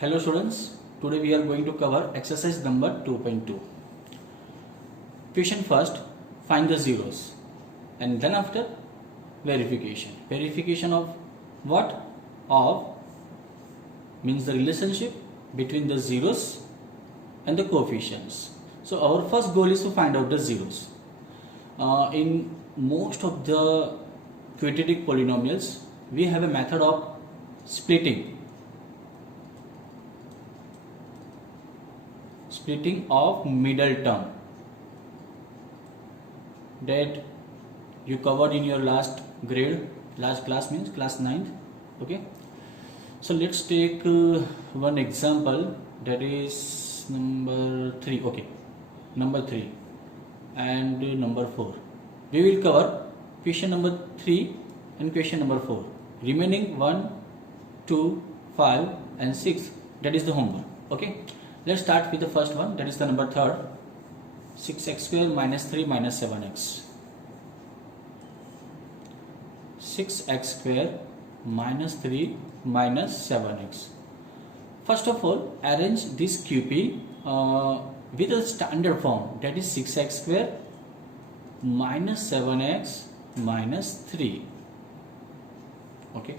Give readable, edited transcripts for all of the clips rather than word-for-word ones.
Hello students, today we are going to cover exercise number 2.2. Question first, find the zeros and then after verification. Verification of what? Of means the relationship between the zeros and the coefficients. So our first goal is to find out the zeros. In most of the quadratic polynomials, we have a method of splitting of middle term that you covered in your last class means class 9th. Okay, so let's take one example, that is number 3. Okay, number 3 and number 4. We will cover question number 3 and question number 4. Remaining 1, 2, 5 and 6, that is the homework. Okay, let's start with the first one, that is the number 3rd. 6x square minus 3 minus 7x. 6x square minus 3 minus 7x. First of all, arrange this QP with a standard form, that is 6x square minus 7x minus 3. Okay,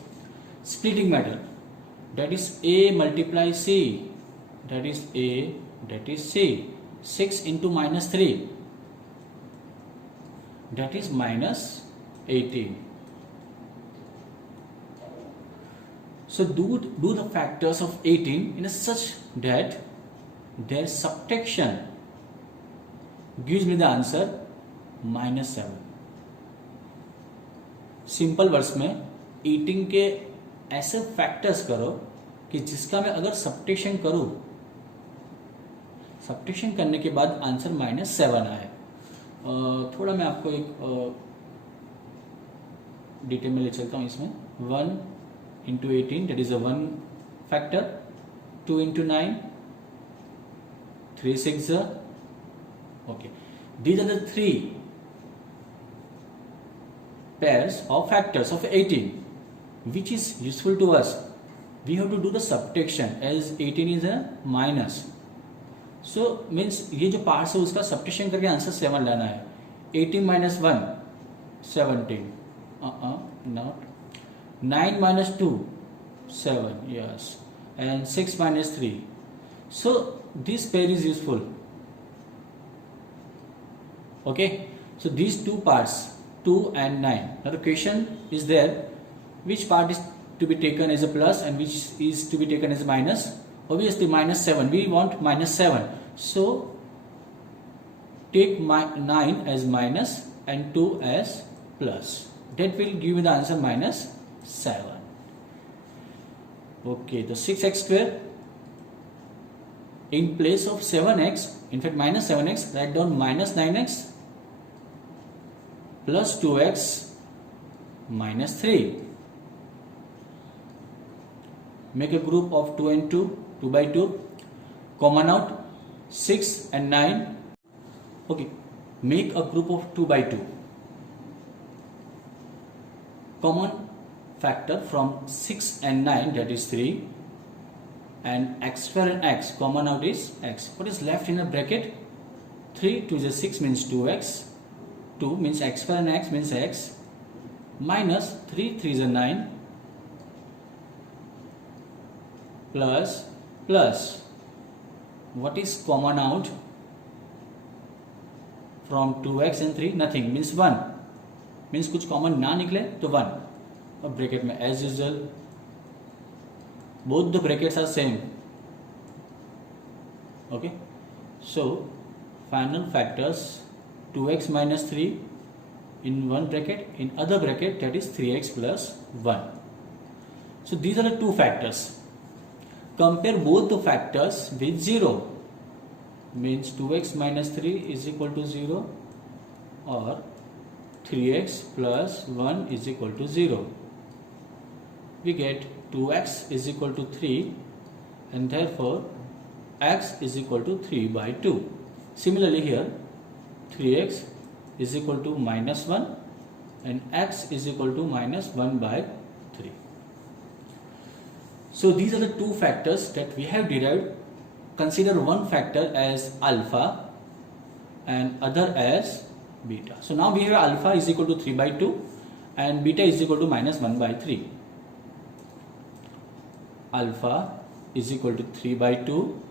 splitting method, that is A multiply C, that is A, that is C. 6 into minus 3, that is minus 18. So do the factors of 18 in a such that their subtraction gives me the answer minus 7. Simple words में 18 के ऐसे factors करो कि जिसका मैं अगर subtraction करूं, subtraction करने के बाद आंसर minus 7 आए. थोड़ा मैं आपको एक डिटेल में ले चलता हूं. इसमें 1 into 18, that is a 1 factor. 2 into 9, 3 6 okay, these are the 3 pairs of factors of 18 which is useful to us. We have to do the subtraction as 18 is a minus. So means ये जो parts है उसका subtraction करके answer 7 लाना है. 18 minus 1 17, not 9 minus 2 7, yes, and 6 minus 3. So this pair is useful. Okay, so these two parts 2 and 9. Now the question is there, which part is to be taken as a plus and which is to be taken as a minus? Obviously minus 7, we want minus 7, so take 9 as minus and 2 as plus. That will give you the answer minus 7. Okay, the 6x square in place of 7x, in fact minus 7x, write down minus 9x plus 2x minus 3. Make a group of 2 and 2, 2 by 2. Common out 6 and 9. Okay, make a group of 2 by 2. Common factor from 6 and 9, that is 3, and x square and x, common out is x. What is left in a bracket? 3 2 is 6 means 2x, 2 means x square and x means x, minus 3 3 is 9, plus what is common out from 2x and 3? Nothing, means 1, means कुछ common ना निकले तो 1. और bracket में as usual both the brackets are same. Okay, so final factors 2x minus 3 in one bracket, in other bracket, that is 3x plus 1. So these are the two factors. Compare both the factors with 0, means 2x minus 3 is equal to 0 or 3x plus 1 is equal to 0. We get 2x is equal to 3 and therefore x is equal to 3 by 2. Similarly here 3x is equal to minus 1 and x is equal to minus 1 by 3. So these are the two factors that we have derived. Consider one factor as alpha and other as beta. So now we have alpha is equal to 3 by 2 and beta is equal to minus 1 by 3. Alpha is equal to 3 by 2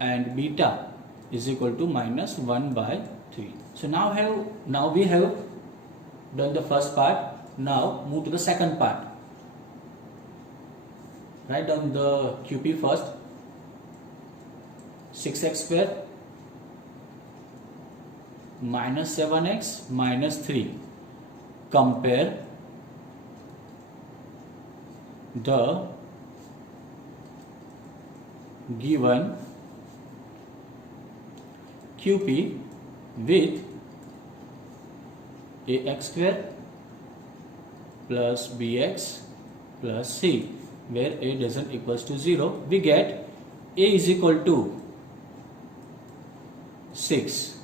and beta is equal to minus 1 by 3. So now we have done the first part. Now move to the second part. Write down the QP first. 6x square minus 7x minus 3. Compare the given QP with ax square plus bx plus c, where a doesn't equals to 0. We get a is equal to 6,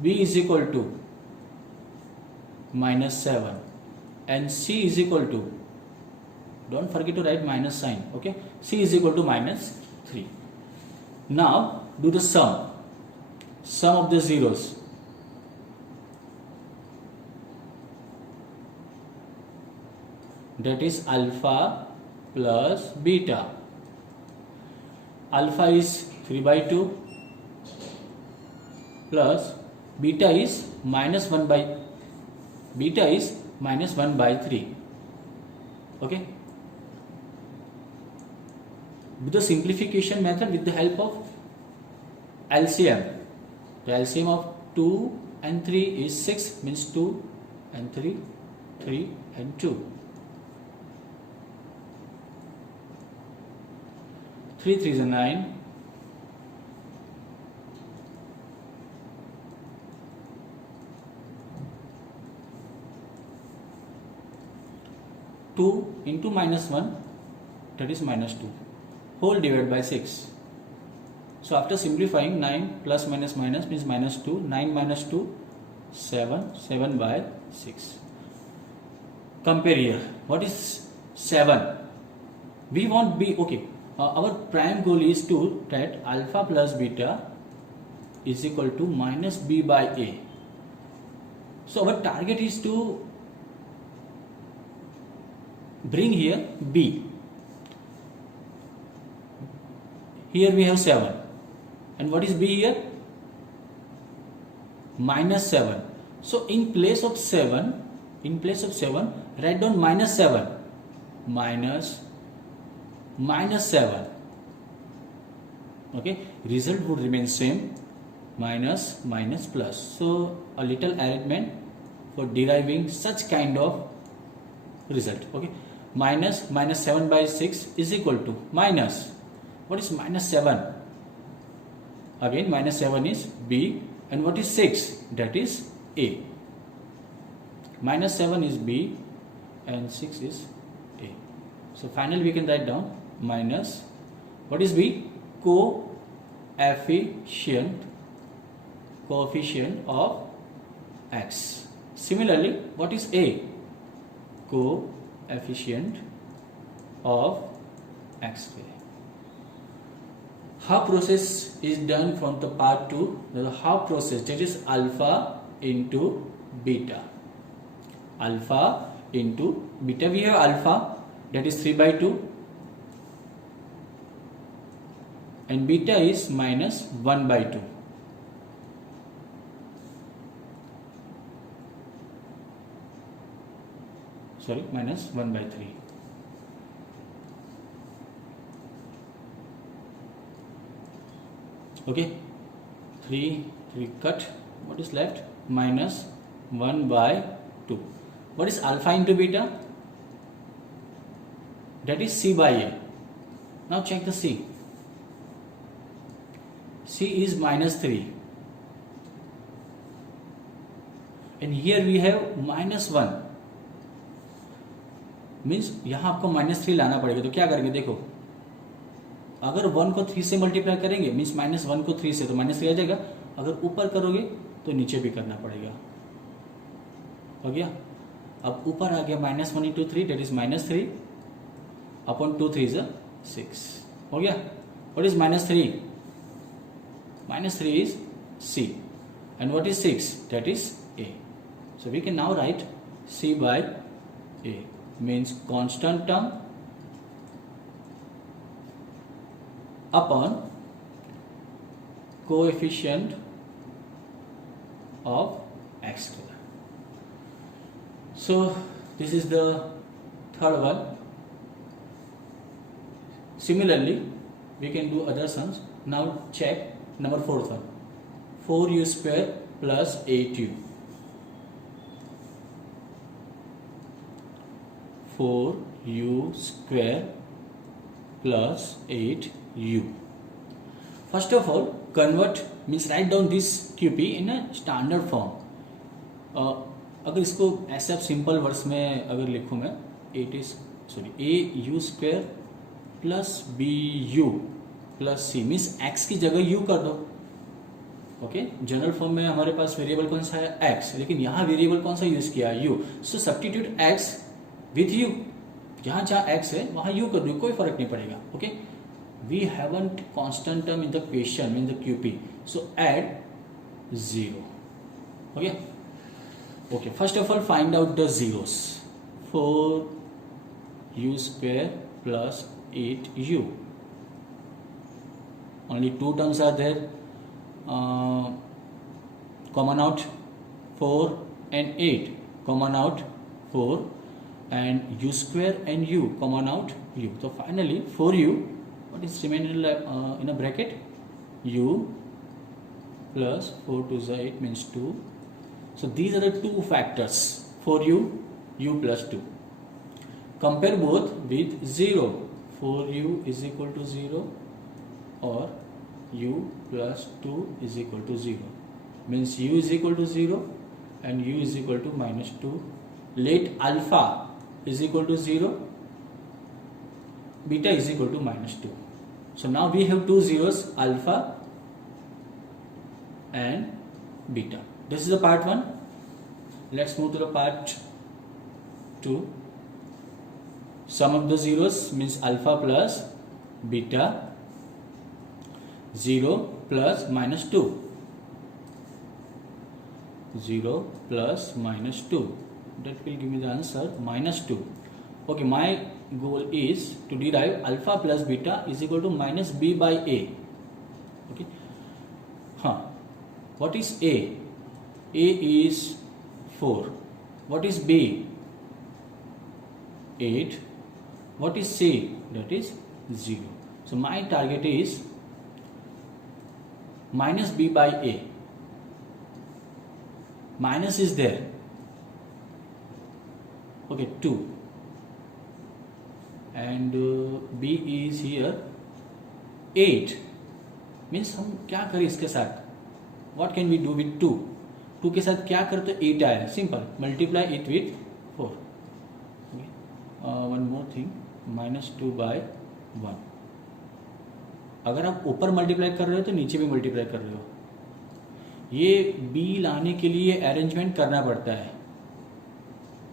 b is equal to minus 7 and c is equal to, don't forget to write minus sign, okay, c is equal to minus 3. Now do the sum of the zeros. That is alpha plus beta. Alpha is 3 by 2 plus beta is minus 1 by 3. Okay. With the simplification method with the help of LCM. The LCM of 2 and 3 is 6, means 2 and 3, 3 and 2. 3 3 is 9. 2 into minus 1, that is minus 2, whole divided by 6. So after simplifying, 9 plus minus minus means minus 2, 9 minus 2, 7, 7 by 6. Compare here. What is 7? We want b, okay. Our prime goal is to that alpha plus beta is equal to minus b by a. So our target is to bring here b. Here we have 7. And what is b here? Minus 7. So in place of 7, write down minus 7. Minus 7. Okay, result would remain same. Minus plus. So a little arrangement for deriving such kind of result. Okay, minus 7 by 6 is equal to minus. What is minus 7? Again minus 7 is b, and what is 6? That is a. Minus 7 is b and 6 is a. So finally we can write down minus, what is b? Coefficient of x. Similarly, what is a? Coefficient of x square. Half process is done from the part 2. The half process, that is alpha into beta. Alpha into beta. We have alpha, that is 3 by 2, and beta is minus 1 by 2. Sorry, minus 1 by 3. Okay, 3 cut. What is left? Minus 1 by 2. What is alpha into beta? That is c by a. Now check the c. C is minus 3. And here we have minus 1. Means यहाँ आपको minus 3 लाना पड़ेगा. तो क्या करेंगे? देखो, अगर 1 को 3 से मल्टीप्लाई करेंगे मीन्स माइनस 1 को 3 से, तो माइनस 3 आ जाएगा. अगर ऊपर करोगे तो नीचे भी करना पड़ेगा. हो गया. अब ऊपर आ गया -1 into 3 that is -3 upon 2 3 is 6 हो गया. What is -3? -3 is C and what is 6? That is A. So we can now write C by A means constant term upon coefficient of x square. So this is the third one. Similarly we can do other sums. Now check number 4th one. 4u square plus 8u. 4u square plus 8u. First of all, convert means write down this QP in a standard form. अगर इसको ऐसे आप simple words में अगर लिखूँ मैं, a u square plus b u plus c means x की जगह u कर दो. ओके, जनरल फॉर्म में हमारे पास वेरिएबल कौन सा है x, लेकिन यहाँ वेरिएबल कौन सा यूज किया u. So substitute x with u. जहाँ जहाँ x है वहाँ u कर दो, कोई फर्क नहीं पड़ेगा. Okay, we haven't constant term in the question in the QP, so add 0. Okay okay, first of all find out the zeros. 4u square plus 8u. only two terms are there. Common out 4 and 8, common out 4, and u square and u, common out u. So finally 4u, what is remaining in a bracket? U plus 4 to the 8 means 2. So these are the two factors, 4u, u plus 2. Compare both with 0. 4u is equal to 0 or u plus 2 is equal to 0. Means u is equal to 0 and u is equal to -2. Let alpha is equal to 0, beta is equal to -2. So now we have two zeros, alpha and beta. This is the part 1. Let's move to the part 2. Sum of the zeros means alpha plus beta, 0 plus -2. 0 plus -2. That will give me the answer -2. Okay, my goal is to derive alpha plus beta is equal to -b by a. Okay. What is a? A is 4. What is b? 8. What is c? That is 0. So my target is minus b by a. Minus is there. Okay, 2. And b is here 8. Means हम क्या करें इसके साथ? What can we do with 2? 2 के साथ क्या करें तो 8 आया. Simple. Multiply it with 4. Okay. One more thing. -2 by 1. अगर आप ऊपर मल्टीप्लाई कर रहे हो तो नीचे भी मल्टीप्लाई कर रहे हो. ये b लाने के लिए अरेंजमेंट करना पड़ता है.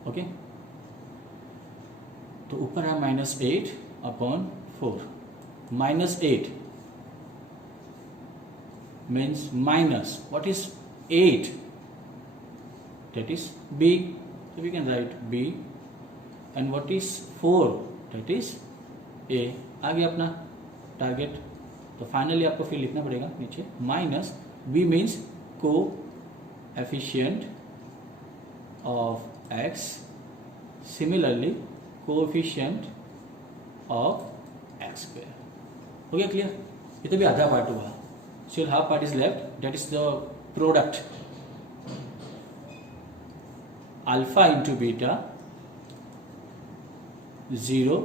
ओके, तो ऊपर है -8 upon 4. -8 means minus what is 8? That is b. So we can write b. And what is 4? That is a. आ गया अपना टारगेट. तो फाइनली आपको फिर लिखना पड़ेगा नीचे minus b means coefficient of x, similarly coefficient of x square. हो गया क्लियर? ये तो भी आधा पार्ट हुआ. Still half part is left. That is the product alpha into beta 0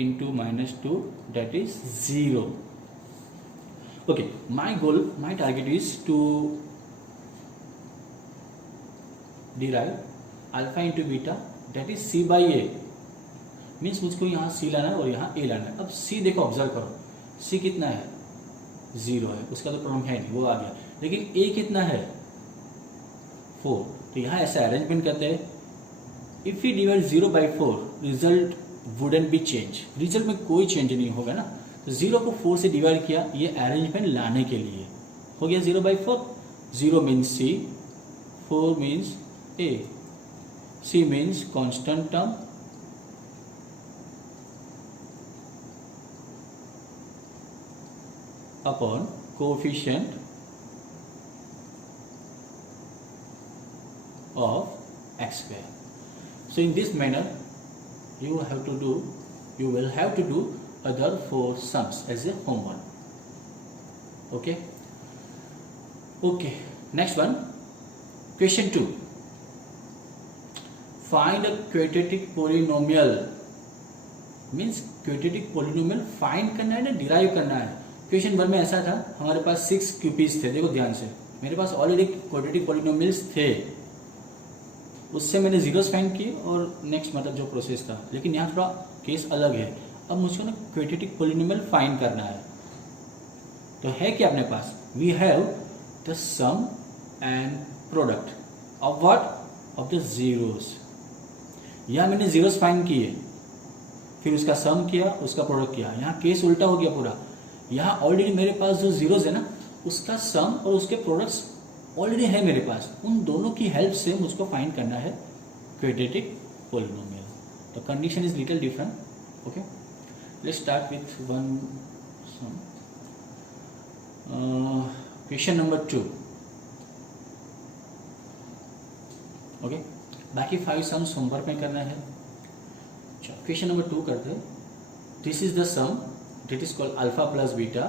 into -2, that is 0. Okay, my goal, my target is to derive alpha into beta, that is c by a. Means मुझको यहाँ c लाना है और यहाँ a लाना है. अब c देखो, ऑब्जर्व करो, c कितना है? 0 है. उसका तो प्रॉब्लम है नहीं, वो आ गया. लेकिन a कितना है? 4. तो यहाँ ऐसा अरेंजमेंट करते हैं if you divide 0 by 4 result wouldn't be change, result में कोई चेंज नहीं होगा ना। तो 0 को 4 से डिवाइड किया, ये अरेंजमेंट लाने के लिए हो गया 0 by 4। 0 means C, 4 means A, C means constant term, upon coefficient of x square. So in this manner you will have to do other 4 sums as a homework. Okay, next one, question 2, find a quadratic polynomial, means quadratic polynomial find करना है ना derive करना है। Question 1 में ऐसा था, हमारे पास 6 क्यूपीज थे। देखो ध्यान से, मेरे पास ऑलरेडी क्वाड्रेटिक पॉलिनोमियल्स थे, उससे मैंने जीरोस फाइंड किए और नेक्स्ट मतलब जो प्रोसेस था। लेकिन यहाँ थोड़ा केस अलग है, अब मुझको ना क्वाड्रेटिक पॉलिनोमियल फाइंड करना है। तो है क्या अपने पास, we have the sum and product of what, of the zeros. यहाँ मैंने जीरोस फाइंड किए, फिर उसका सम किया, उसका प्रोडक्ट किया। यहाँ केस उल्टा हो गया पूरा। यहाँ ऑलरेडी मेरे पास जो जीरोस है ना, उसका सम और उसके प्रोडक्ट्स ऑलरेडी है मेरे पास, उन दोनों की हेल्प से मुझको फाइंड करना है quadratic polynomial. The condition is little different. Okay, let's start with one sum. Question number 2। Okay, बाकी 5 सम्स होमवर्क में करना है। क्वेश्चन नंबर 2 करते हैं। This is the sum that is called alpha plus beta,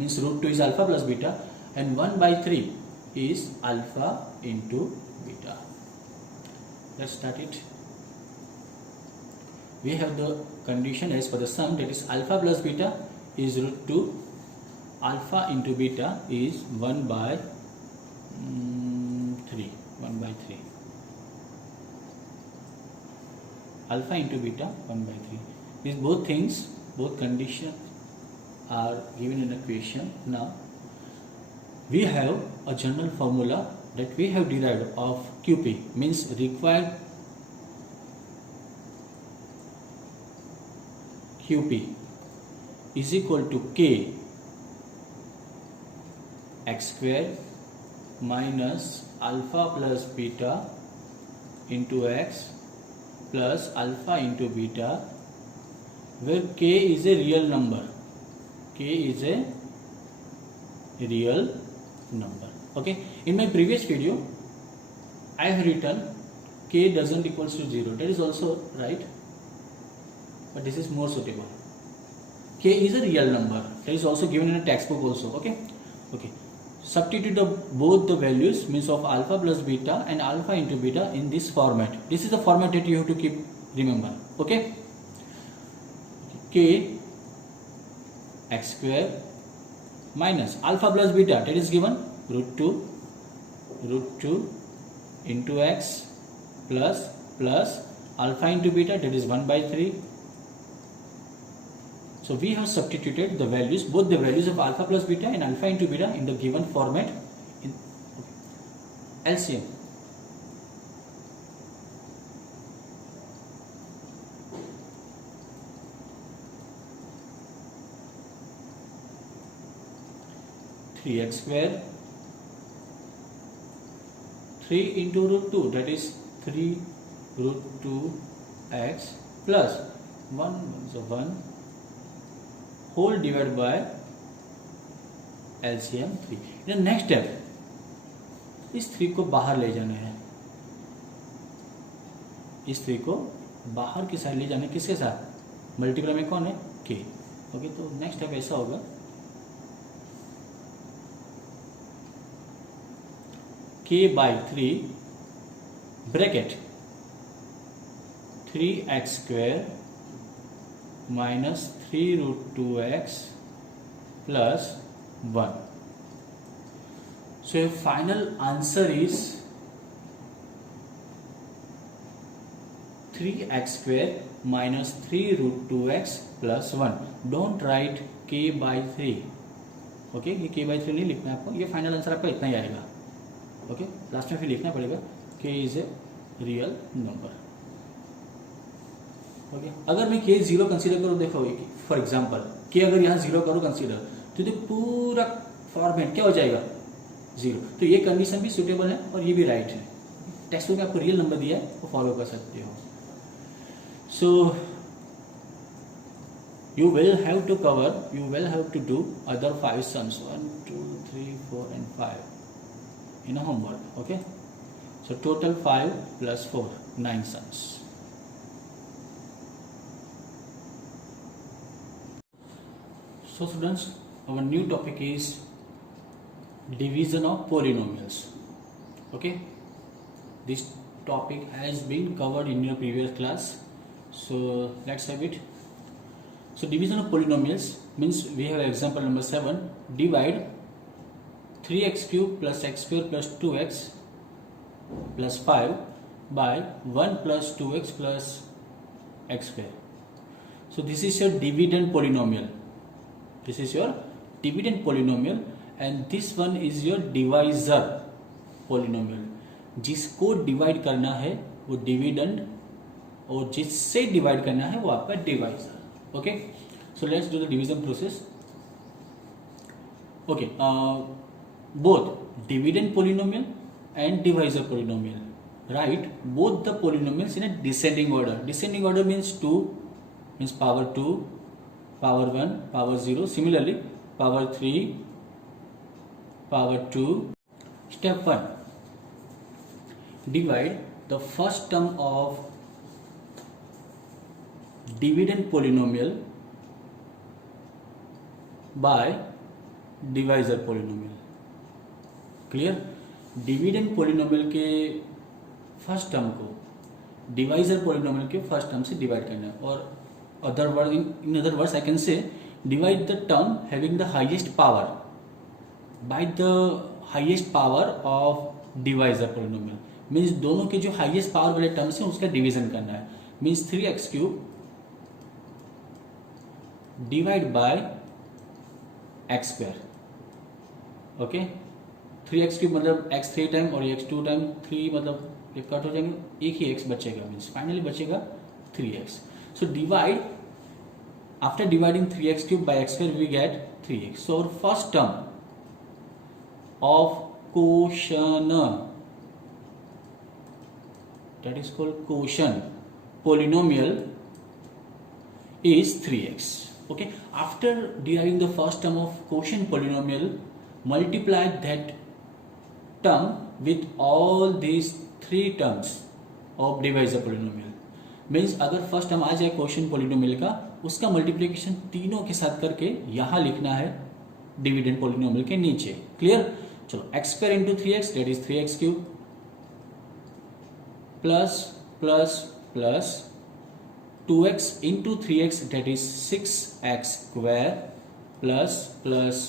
means root 2 is alpha plus beta and 1 by 3 is alpha into beta. Let's start it. We have the condition as for the sum, that is alpha plus beta is root 2, alpha into beta is 1 by 3, 1 by 3, alpha into beta 1 by 3. These both things, both conditions are given in a equation. Now we have a general formula that we have derived of QP, means required QP is equal to K x square minus alpha plus beta into x plus alpha into beta, where k is a real number. K is a real number. Okay, in my previous video I have written k doesn't equals to 0. That is also right, but this is more suitable. K is a real number. That is also given in a textbook also. Okay, substitute both the values, means of alpha plus beta and alpha into beta in this format. This is the format that you have to keep remember. Okay, K x square minus alpha plus beta, that is given root 2 into x plus alpha into beta, that is 1 by 3. So we have substituted the values, both the values of alpha plus beta and alpha into beta in the given format in LCM. 3x square, 3 into root 2, that is 3 root 2x plus 1, so 1 whole divided by LCM 3. In the next step, इस 3 को बाहर ले जाना है, इस 3 को बाहर की साइड ले जाना है, किसके साथ, मल्टीप्लाई में कौन है, k. ओके, तो नेक्स्ट स्टेप ऐसा होगा, k by 3 bracket 3x square minus 3 root 2x plus 1. So your final answer is 3x square minus 3 root 2x plus 1. Don't write k by 3. Okay, ये k by 3 नहीं लिखना है आपको, ये final answer आपका इतना ही आएगा. ओके, लास्ट में फिर लिखना पड़ेगा k is a real number. Okay, अगर मैं के 0 कंसीडर करूँ, देखो फॉर एग्जांपल के अगर यहाँ 0 करूँ कंसीडर, तो ये पूरा फॉर्मेट क्या हो जाएगा 0। तो ये कंडीशन भी सुटेबल है और ये भी राइट है। टेक्स्ट बुक में आपको रियल नंबर दिया है, वो फॉलो कर सकते हो। सो you will have to do other 5 sums, 1 2 3 4 and 5 in a homework. Okay, so total 5 plus 4, 9 sums. So students, our new topic is division of polynomials. Okay, this topic has been covered in your previous class, so let's have it. So division of polynomials means we have example number 7. Divide 3x cube plus x square plus 2x plus 5 by 1 plus 2x plus x square. So this is your dividend polynomial. This is your dividend polynomial and this one is your divisor polynomial. जिसको divide करना है वो dividend और जिससे divide करना है वो आपका divisor. Okay, so let's do the division process. Okay, both dividend polynomial and divisor polynomial, right? Both the polynomials in a descending order. Descending order means 2 means power 2, power 1, power 0. Similarly, power 3, power 2. Step 1. Divide the first term of dividend polynomial by divisor polynomial. Clear? Dividend polynomial के first term को divisor polynomial के first term से divide करना है, और other word in other words I can say divide the term having the highest power by the highest power of divisor polynomial. Means दोनों के जो हाईएस्ट पावर वाले टर्म्स हैं उसका डिवीजन करना है। Means 3x cube divide by x square. Okay, 3x cube मतलब x 3 time और x 2 टाइम, 3 मतलब ये कट हो जाएंगे, एक ही x बचेगा, मीन्स फाइनली बचेगा 3x। So divide after dividing 3x cube by x square we get 3x। So our first term of quotient, that is called quotient polynomial is 3x. Okay, after deriving the first term of quotient polynomial, multiply that term with all these 3 terms of divisor polynomial. Means अगर first term आ जाए quotient polynomial का, उसका multiplication तीनों के साथ करके यहां लिखना है डिविडेंड पोलिनोमियल के नीचे। क्लियर? चलो, x square into 3x that is 3x cube plus plus plus 2x into 3x that is 6x square plus plus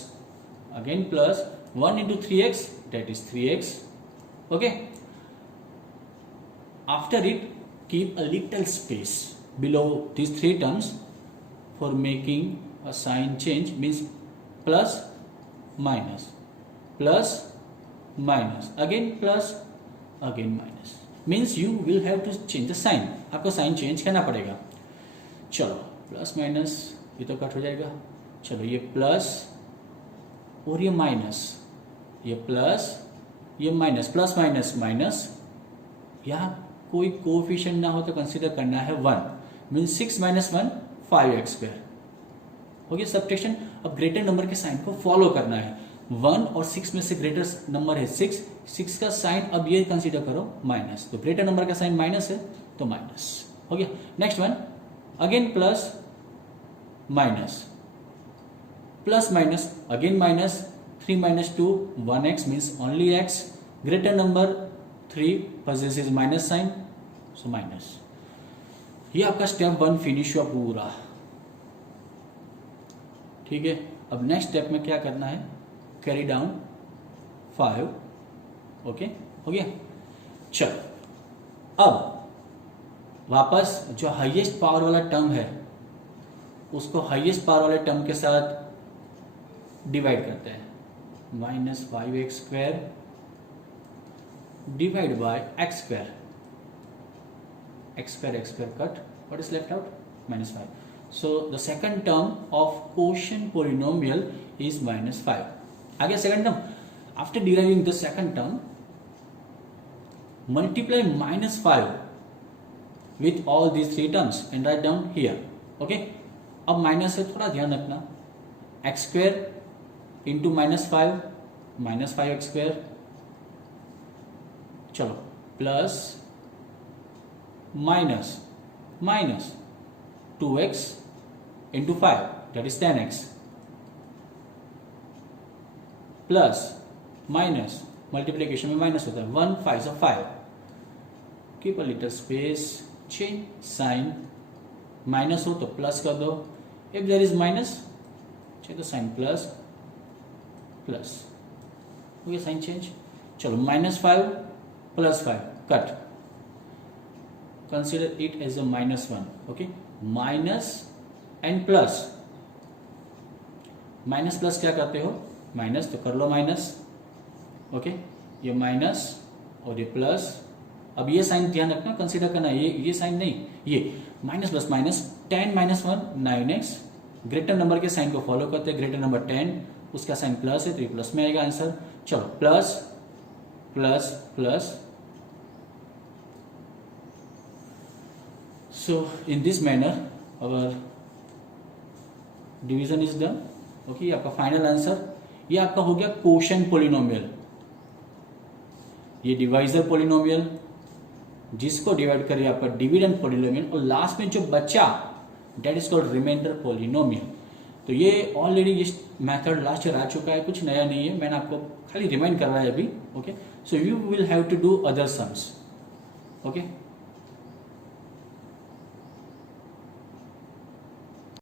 again plus 1 into 3x that is 3x. Okay, after it keep a little space below these 3 terms for making a sign change, means plus minus again plus again minus, means you will have to change the sign. आपको sign change करना पड़ेगा। चलो, plus minus ये तो cut हो जाएगा। चलो, ये प्लस और ये माइनस, ये प्लस ये माइनस, प्लस माइनस माइनस, यहाँ कोई कोएफिशिएंट ना हो तो कंसीडर करना है 1, मीन्स 6 माइनस 1 5x स्क्वायर हो गया सब्ट्रैक्शन। अब ग्रेटर नंबर के साइन को फॉलो करना है। 1 और 6 में से ग्रेटर नंबर है 6 का साइन अब ये कंसीडर करो माइनस, तो ग्रेटर नंबर का साइन माइनस है तो माइनस हो गया। Next one again plus minus again minus, 3 minus 2 1x means only x, greater number 3 possesses minus sign, so minus। ये आपका स्टेप 1 फिनिश हुआ पूरा। ठीक है, अब नेक्स्ट स्टेप में क्या करना है, कैरी डाउन 5। ओके, हो गया। चलो, अब वापस जो हाईएस्ट पावर वाला टर्म है उसको हाईएस्ट पावर वाले टर्म के साथ डिवाइड करते हैं। Minus 5x square divide by x square x square cut. What is left out? Minus 5. So the second term of quotient polynomial is minus 5. Again second term. After deriving the second term, multiply minus 5 with all these three terms and write down here. Okay. अब minus है, थोड़ा ध्यान रखना. x square into minus 5 x square. चलो plus minus 2x into 5 that is 10x plus minus multiplication में minus होता है 1 5 5. Keep a little space, change sign. Minus हो तो प्लस कर दो. इफ देयर इज माइनस चाहिए तो साइन प्लस हो गया, साइन चेंज. चलो minus 5 plus 5 cut. Consider it as a minus 1. Okay, minus and plus. Minus plus क्या करते हो? माइनस तो कर लो माइनस. ओके, ये माइनस और ये प्लस. अब ये साइन ध्यान रखना, कंसीडर करना. ये साइन नहीं, ये minus plus minus. 10 minus 1 9x. Greater number के साइन को फॉलो करते हैं. ग्रेटर नंबर 10, उसका साइन प्लस है तो ये प्लस में आएगा आंसर. चलो plus plus plus. So in this manner our division is done. Okay, आपका फाइनल आंसर ये आपका हो गया कोशेंट पोलिनोमियल. ये डिवाइजर पोलिनोमियल जिसको डिवाइड करिए आपका डिविडेंड पोलिनोमियल, और लास्ट में जो बचा that is called remainder polynomial. तो ये ऑलरेडी ये मेथड लास्ट ईयर आ चुका है, कुछ नया नहीं है, मैंने आपको खाली रिमाइंड करवाया अभी. Okay, so you will have to do other sums. Okay.